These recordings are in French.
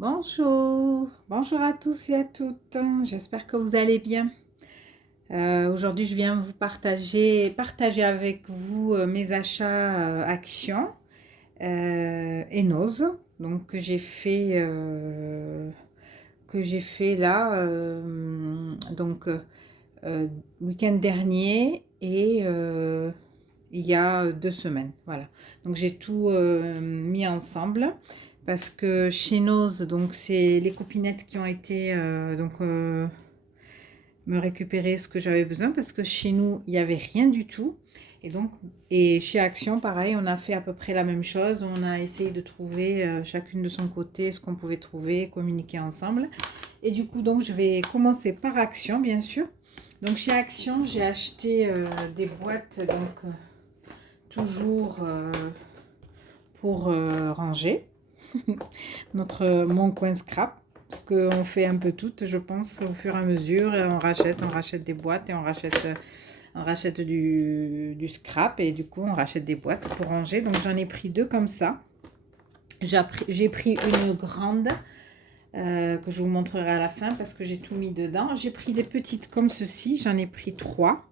Bonjour, bonjour à tous et à toutes. J'espère que vous allez bien. Aujourd'hui, je viens vous partager avec vous mes achats actions Enos. Donc que j'ai fait là week-end dernier et il y a 2 semaines. Voilà. Donc j'ai tout mis ensemble parce que chez Nose, donc c'est les copinettes qui ont été me récupérer ce que j'avais besoin parce que chez nous il n'y avait rien du tout. Et chez Action, pareil, on a fait à peu près la même chose. On a essayé de trouver chacune de son côté ce qu'on pouvait trouver, communiquer ensemble. Et du coup, donc, je vais commencer par Action, bien sûr. Donc, chez Action, j'ai acheté des boîtes, toujours pour ranger mon coin scrap. Parce qu'on fait un peu tout, je pense, au fur et à mesure. Et on rachète des boîtes et on rachète du scrap. Et du coup, on rachète des boîtes pour ranger. Donc, j'en ai pris deux comme ça. J'ai pris une grande que je vous montrerai à la fin parce que j'ai tout mis dedans. J'ai pris des petites comme ceci, j'en ai pris 3.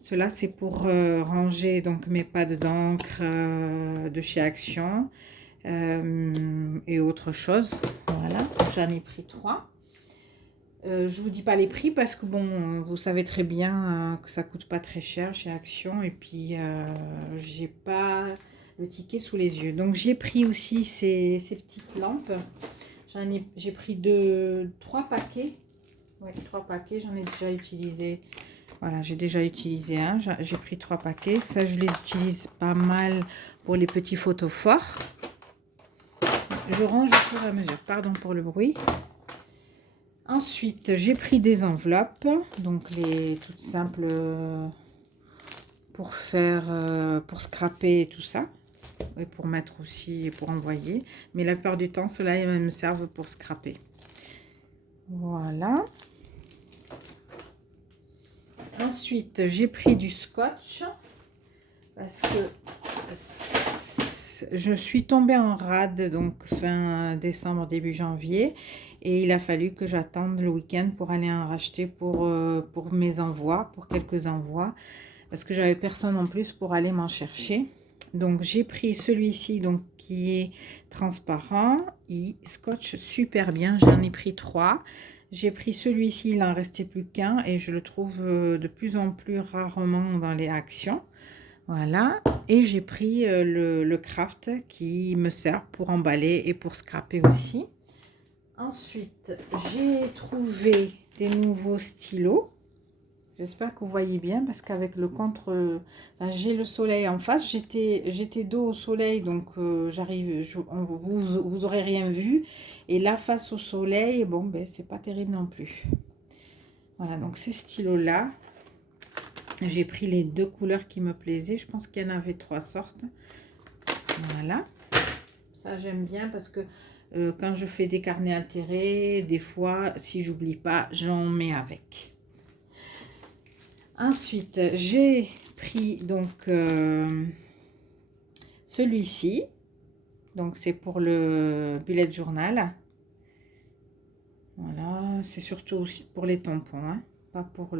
Cela c'est pour ranger donc mes pads d'encre de chez Action et autre chose. Voilà, j'en ai pris 3. Je vous dis pas les prix parce que bon, vous savez très bien que ça coûte pas très cher chez Action et puis j'ai pas le ticket sous les yeux. Donc j'ai pris aussi ces petites lampes. J'ai pris 3 paquets. Oui, 3 paquets, j'en ai déjà utilisé. Voilà, j'ai déjà utilisé un. J'ai pris 3 paquets. Ça, je les utilise pas mal pour les petits photophores. Je range au fur et à mesure. Pardon pour le bruit. Ensuite, j'ai pris des enveloppes. Donc, les toutes simples pour faire, pour scraper et tout ça. Et pour mettre aussi et pour envoyer. Mais la plupart du temps, ceux-là, ils me servent pour scraper. Voilà. Ensuite, j'ai pris du scotch parce que je suis tombée en rade donc fin décembre, début janvier et il a fallu que j'attende le week-end pour aller en racheter pour mes envois, pour quelques envois parce que j'avais personne en plus pour aller m'en chercher. Donc j'ai pris celui-ci donc qui est transparent, il scotche super bien, j'en ai pris 3. J'ai pris celui-ci, il en restait plus qu'un et je le trouve de plus en plus rarement dans les actions. Voilà, et j'ai pris le craft qui me sert pour emballer et pour scraper aussi. Ensuite, j'ai trouvé des nouveaux stylos. J'espère que vous voyez bien parce qu'avec le contre... Enfin, j'ai le soleil en face. J'étais dos au soleil, donc vous aurez rien vu. Et là, face au soleil, bon, ben, c'est pas terrible non plus. Voilà, donc ces stylos-là. J'ai pris les 2 couleurs qui me plaisaient. Je pense qu'il y en avait 3 sortes. Voilà. Ça, j'aime bien parce que quand je fais des carnets altérés, des fois, si j'oublie pas, j'en mets avec. Ensuite, j'ai pris donc celui-ci. Donc, c'est pour le bullet journal. Voilà, c'est surtout aussi pour les tampons, hein, pas pour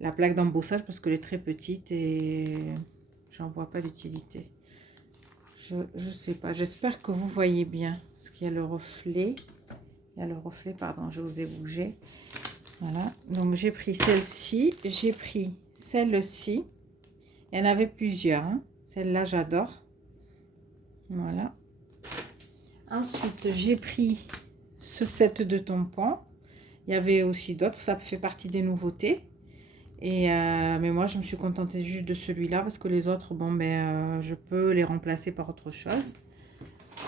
la plaque d'embossage parce qu'elle est très petite et j'en vois pas d'utilité. Je sais pas, j'espère que vous voyez bien parce qu'il y a le reflet. Il y a le reflet, pardon, je vous ai bougé. Voilà, donc j'ai pris celle-ci, j'ai pris celle-ci. Il y en avait plusieurs, hein. Celle-là, j'adore. Voilà. Ensuite, j'ai pris ce set de tampons. Il y avait aussi d'autres, ça fait partie des nouveautés. Mais moi, je me suis contentée juste de celui-là parce que les autres, bon, ben, je peux les remplacer par autre chose.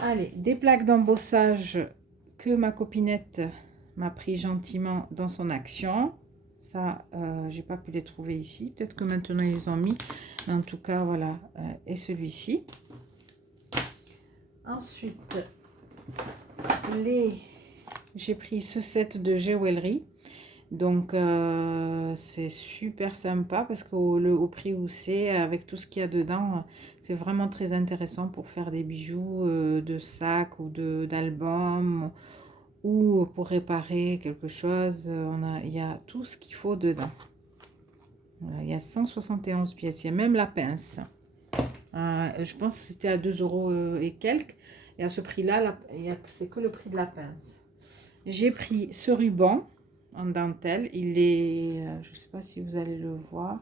Allez, des plaques d'embossage que ma copinette m'a pris gentiment dans son action. Ça, j'ai pas pu les trouver ici. Peut-être que maintenant ils les ont mis. Mais en tout cas, voilà. Et celui-ci. Ensuite, j'ai pris ce set de jewelry. Donc, c'est super sympa parce qu'au prix où c'est, avec tout ce qu'il y a dedans, c'est vraiment très intéressant pour faire des bijoux de sac ou d'album ou pour réparer quelque chose. Il y a tout ce qu'il faut dedans. Voilà, il y a 171 pièces. Il y a même la pince. Je pense que c'était à 2 euros et quelques. Et à ce prix-là, c'est que le prix de la pince. J'ai pris ce ruban en dentelle. Il est, je ne sais pas si vous allez le voir.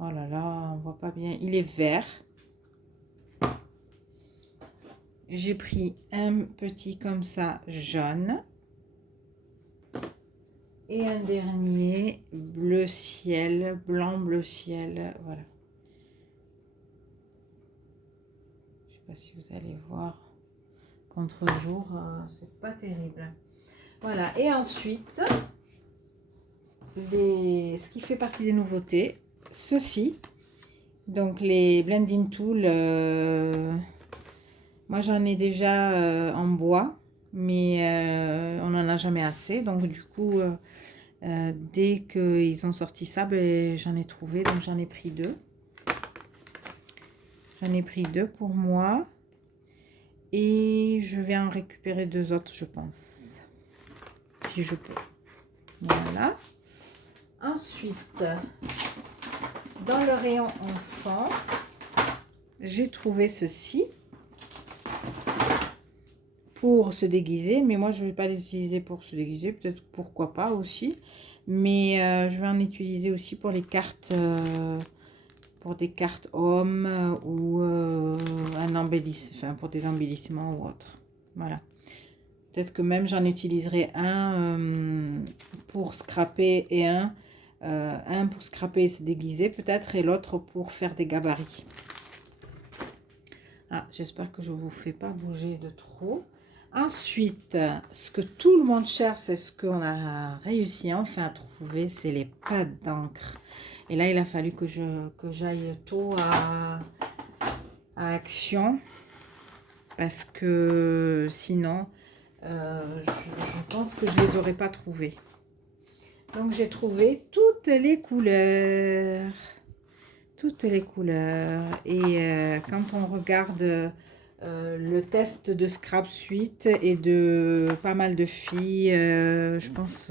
Oh là là, on voit pas bien. Il est vert. J'ai pris un petit comme ça, jaune. Et un dernier, bleu ciel, blanc bleu ciel. Voilà. Je sais pas si vous allez voir. Contre-jour, c'est pas terrible. Voilà. Et ensuite, ce qui fait partie des nouveautés, ceci. Donc les blending tools, moi j'en ai déjà en bois, mais on n'en a jamais assez. Donc du coup, dès qu'ils ont sorti ça, ben, j'en ai trouvé, donc j'en ai pris deux. J'en ai pris deux pour moi. Et je vais en récupérer deux autres, je pense. Si je peux. Voilà. Ensuite, dans le rayon enfant, j'ai trouvé ceci pour se déguiser. Mais moi, je ne vais pas les utiliser pour se déguiser. Peut-être pourquoi pas aussi. Mais je vais en utiliser aussi pour les cartes... pour des cartes hommes ou un enfin pour des embellissements ou autre. Voilà. Peut-être que même j'en utiliserai un pour scraper et un pour scraper et se déguiser peut-être et l'autre pour faire des gabarits. Ah, j'espère que je ne vous fais pas bouger de trop. Ensuite, ce que tout le monde cherche, c'est ce qu'on a réussi enfin à trouver, c'est les pâtes d'encre. Et là, il a fallu que j'aille tôt à Action parce que sinon, je pense que je ne les aurais pas trouvées. Donc, j'ai trouvé toutes les couleurs. Toutes les couleurs. Et quand on regarde le test de Scrap Suite et de pas mal de filles, je pense...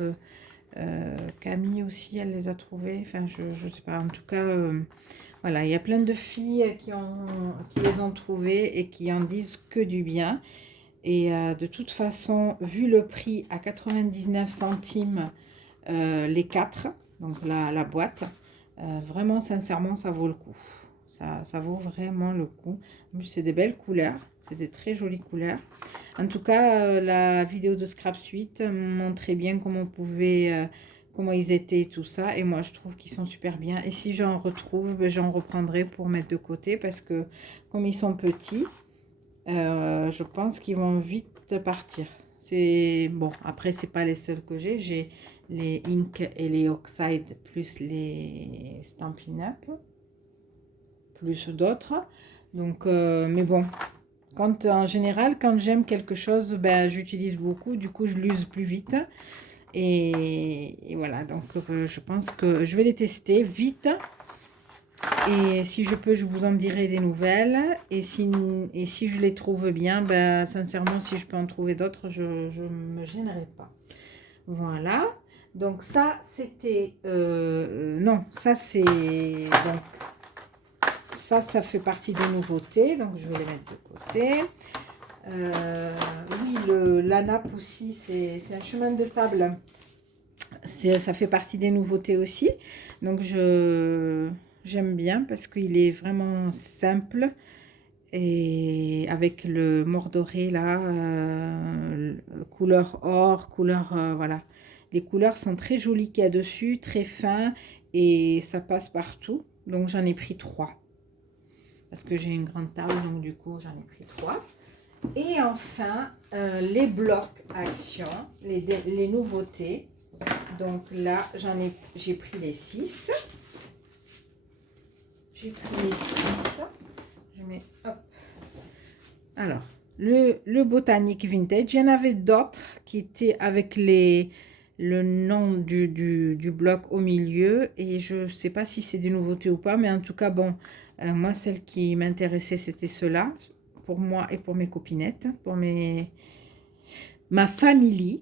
Camille aussi, elle les a trouvées. Enfin, je sais pas. En tout cas, voilà, il y a plein de filles qui les ont trouvées et qui en disent que du bien. Et de toute façon, vu le prix à 99 centimes les 4, donc la boîte, vraiment, sincèrement, ça vaut le coup. Ça vaut vraiment le coup. En plus, c'est des belles couleurs. C'est des très jolies couleurs. En tout cas, la vidéo de Scrap Suite montrait bien comment comment ils étaient et tout ça. Et moi, je trouve qu'ils sont super bien. Et si j'en retrouve, ben, j'en reprendrai pour mettre de côté. Parce que comme ils sont petits, je pense qu'ils vont vite partir. C'est bon, après, c'est pas les seuls que j'ai. J'ai les Ink et les Oxide plus les Stampin' Up. Plus d'autres. Donc, mais bon, en général, quand j'aime quelque chose, ben, j'utilise beaucoup. Du coup, je l'use plus vite. Et voilà, donc je pense que je vais les tester vite. Et si je peux, je vous en dirai des nouvelles. Et si je les trouve bien, ben, sincèrement, si je peux en trouver d'autres, je ne me gênerai pas. Voilà. Donc ça, c'était... non, ça c'est... Donc, ça fait partie des nouveautés. Donc, je vais les mettre de côté. Oui, la nappe aussi, c'est un chemin de table. Ça fait partie des nouveautés aussi. Donc, j'aime bien parce qu'il est vraiment simple. Et avec le mordoré là, couleur or, couleur, voilà. Les couleurs sont très jolies qu'il y a dessus, très fin et ça passe partout. Donc, j'en ai pris 3. Parce que j'ai une grande table, donc du coup, j'en ai pris 3. Et enfin, les blocs action, les nouveautés. Donc là, j'ai pris les 6. J'ai pris les 6. Je mets, hop. Alors, le Botanique Vintage. Il y en avait d'autres qui étaient avec les le nom du bloc au milieu. Et je sais pas si c'est des nouveautés ou pas, mais en tout cas, bon, moi, celle qui m'intéressait, c'était cela, pour moi et pour mes copinettes, pour ma famille.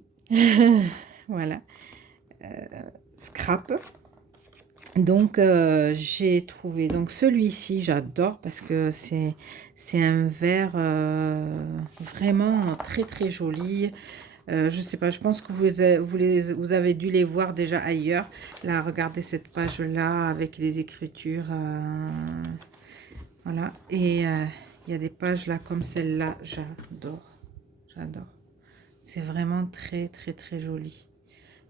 Voilà, scrap. Donc, j'ai trouvé donc celui-ci, j'adore parce que c'est un vert vraiment très très joli. Je sais pas, je pense que vous avez dû les voir déjà ailleurs. Là, regardez cette page-là avec les écritures. Voilà. Et il y a des pages là comme celle-là. J'adore. J'adore. C'est vraiment très très très joli.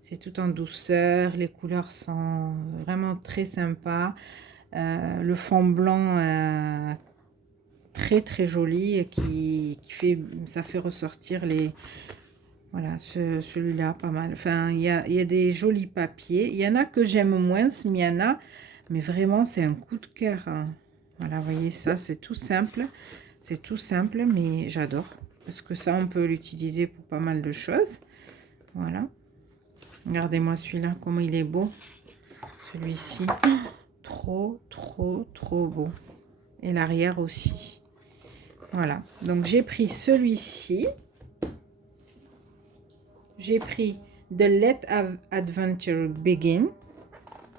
C'est tout en douceur. Les couleurs sont vraiment très sympas. Le fond blanc très très joli et ça fait ressortir les... Voilà, celui-là, pas mal. Enfin, il y a des jolis papiers. Il y en a que j'aime moins, mais il y en a... Mais vraiment, c'est un coup de cœur, hein. Voilà, vous voyez, ça, c'est tout simple. C'est tout simple, mais j'adore. Parce que ça, on peut l'utiliser pour pas mal de choses. Voilà. Regardez-moi celui-là, comment il est beau. Celui-ci, trop, trop, trop beau. Et l'arrière aussi. Voilà. Donc, j'ai pris celui-ci. J'ai pris The Let Adventure Begin.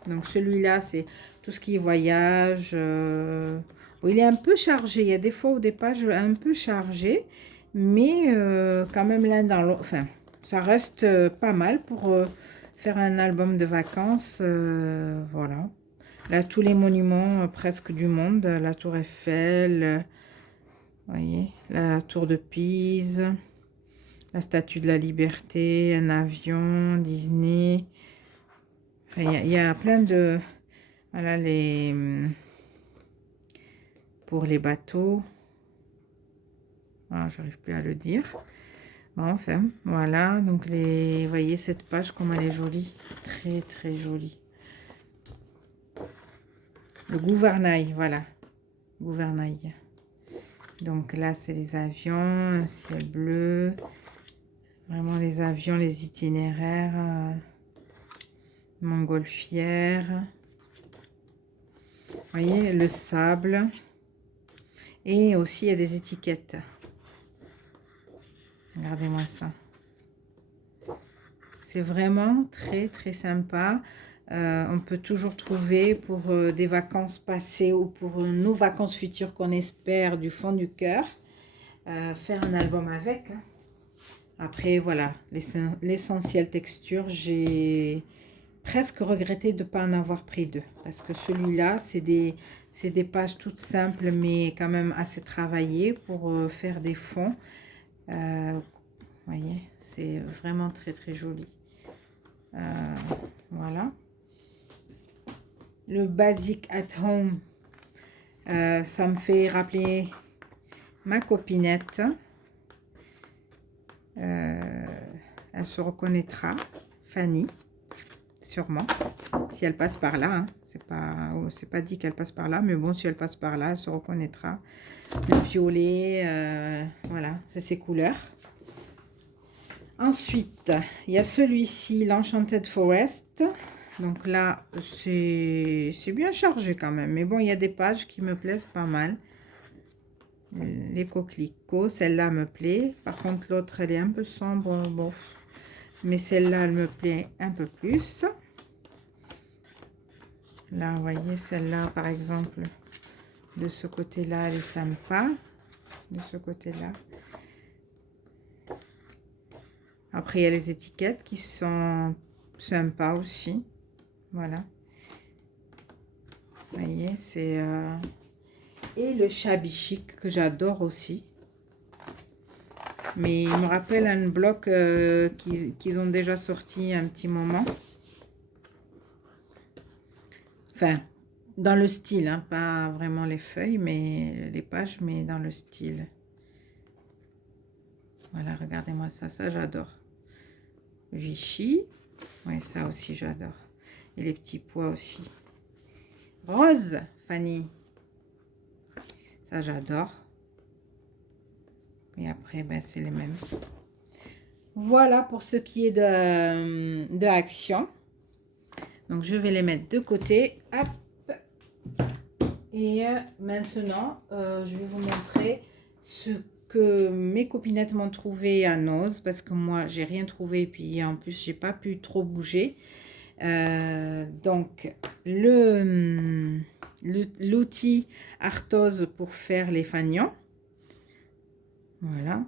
Donc, celui-là, c'est tout ce qui est voyage. Bon, il est un peu chargé. Il y a des fois où des pages un peu chargées. Mais quand même l'un dans l'autre. Enfin, ça reste pas mal pour faire un album de vacances. Voilà. Là, tous les monuments presque du monde. La Tour Eiffel. Vous voyez, la Tour de Pise. La Statue de la Liberté. Un avion. Disney. Enfin, il y a plein de... Voilà, pour les bateaux. Ah, j'arrive plus à le dire. Bon, enfin, voilà. Donc, vous voyez cette page, comme elle est jolie. Très, très jolie. Le gouvernail, voilà. Gouvernail. Donc, là, c'est les avions. Un ciel bleu. Vraiment, les avions, les itinéraires. Montgolfière. Vous voyez, le sable. Et aussi, il y a des étiquettes. Regardez-moi ça. C'est vraiment très, très sympa. On peut toujours trouver pour des vacances passées ou pour nos vacances futures qu'on espère du fond du cœur. Faire un album avec. Hein. Après, voilà, l'essentiel texture, j'ai presque regretté de ne pas en avoir pris deux. Parce que celui-là, c'est des pages toutes simples, mais quand même assez travaillées pour faire des fonds. Vous voyez, c'est vraiment très, très joli. Voilà. Le Basic at Home, ça me fait rappeler ma copinette. Elle se reconnaîtra, Fanny, sûrement, si elle passe par là. Hein. C'est pas dit qu'elle passe par là, mais bon, si elle passe par là, elle se reconnaîtra. Le violet, voilà, c'est ses couleurs. Ensuite, il y a celui-ci, l'Enchanted Forest. Donc là, c'est bien chargé quand même. Mais bon, il y a des pages qui me plaisent pas mal. Les coquelicots, celle-là me plaît. Par contre, l'autre, elle est un peu sombre. Bon. Mais celle-là, elle me plaît un peu plus. Là, vous voyez, celle-là, par exemple, de ce côté-là, elle est sympa. De ce côté-là. Après, il y a les étiquettes qui sont sympas aussi. Voilà. Vous voyez, c'est... Et le shabby chic que j'adore aussi. Mais il me rappelle un bloc qu'ils ont déjà sorti un petit moment. Enfin, dans le style, hein, pas vraiment les feuilles, mais les pages, mais dans le style. Voilà, regardez-moi ça, ça j'adore. Vichy, oui, ça aussi j'adore. Et les petits pois aussi. Rose, Fanny. Ça, j'adore. Et après, ben, c'est les mêmes. Voilà pour ce qui est de Action. Donc, je vais les mettre de côté. Hop. Et maintenant, je vais vous montrer ce que mes copinettes m'ont trouvé à Noz, parce que moi, j'ai rien trouvé. Et puis, en plus, j'ai pas pu trop bouger. Donc, l'outil Arthoz pour faire les fanions. Voilà.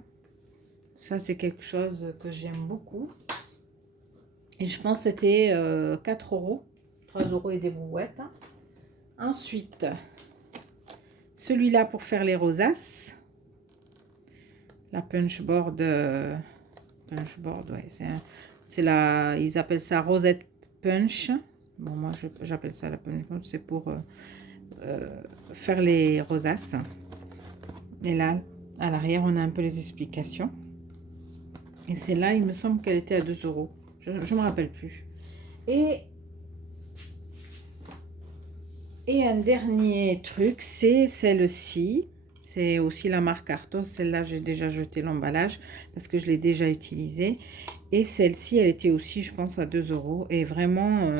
Ça, c'est quelque chose que j'aime beaucoup. Et je pense que c'était 4 €. 3 € et des brouettes. Ensuite, celui-là pour faire les rosaces. La punchboard. Punchboard, ouais. C'est la, ils appellent ça rosette punch. Bon, moi, j'appelle ça la punchboard. C'est pour faire les rosaces. Et là, à l'arrière, on a un peu les explications. Et c'est là, il me semble qu'elle était à 2 €. Je ne me rappelle plus. Et un dernier truc, c'est celle-ci. C'est aussi la marque Arthoz. Celle-là, j'ai déjà jeté l'emballage parce que je l'ai déjà utilisée. Et celle-ci, elle était aussi, je pense, à 2 €. Et vraiment,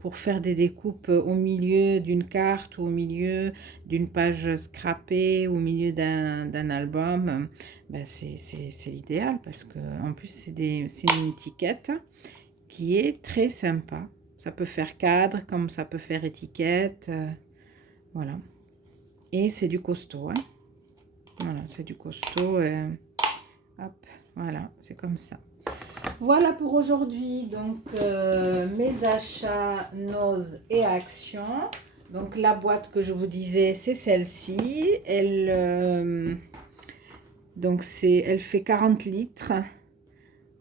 pour faire des découpes au milieu d'une carte ou au milieu d'une page scrappée, au milieu d'un album, ben c'est l'idéal parce que en plus, c'est une étiquette qui est très sympa. Ça peut faire cadre comme ça peut faire étiquette. Voilà. Et c'est du costaud. Hein. Voilà, c'est du costaud. Hop, voilà, c'est comme ça. Voilà pour aujourd'hui. Donc, mes achats, Noz et Action. Donc, la boîte que je vous disais, c'est celle-ci. Elle fait 40 litres.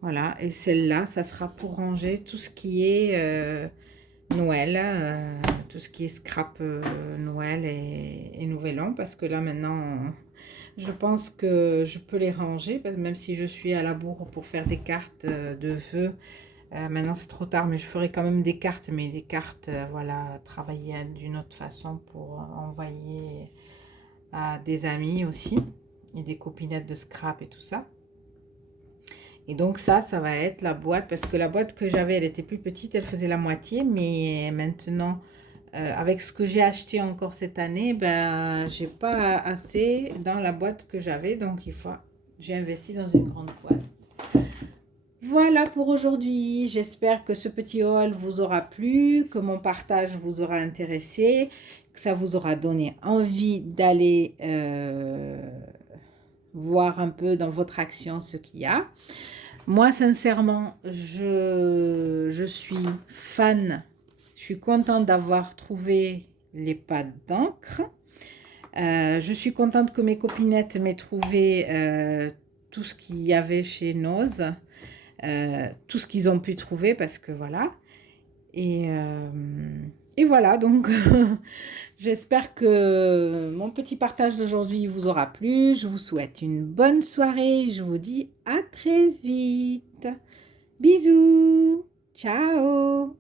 Voilà, et celle-là, ça sera pour ranger tout ce qui est Noël, tout ce qui est scrap Noël et Nouvel An, parce que là maintenant, je pense que je peux les ranger, même si je suis à la bourre pour faire des cartes de vœux. Maintenant c'est trop tard, mais je ferai quand même des cartes, mais des cartes, voilà, travailler d'une autre façon pour envoyer à des amis aussi, et des copinettes de scrap et tout ça. Et donc ça va être la boîte, parce que la boîte que j'avais, elle était plus petite, elle faisait la moitié, mais maintenant, avec ce que j'ai acheté encore cette année, ben, j'ai pas assez dans la boîte que j'avais, donc j'ai investi dans une grande boîte. Voilà pour aujourd'hui, j'espère que ce petit haul vous aura plu, que mon partage vous aura intéressé, que ça vous aura donné envie d'aller voir un peu dans votre Action ce qu'il y a. Moi, sincèrement, je suis fan. Je suis contente d'avoir trouvé les pads d'encre. Je suis contente que mes copinettes m'aient trouvé tout ce qu'il y avait chez Noz. Tout ce qu'ils ont pu trouver, parce que voilà. Et voilà, donc j'espère que mon petit partage d'aujourd'hui vous aura plu. Je vous souhaite une bonne soirée. Je vous dis à très vite. Bisous. Ciao.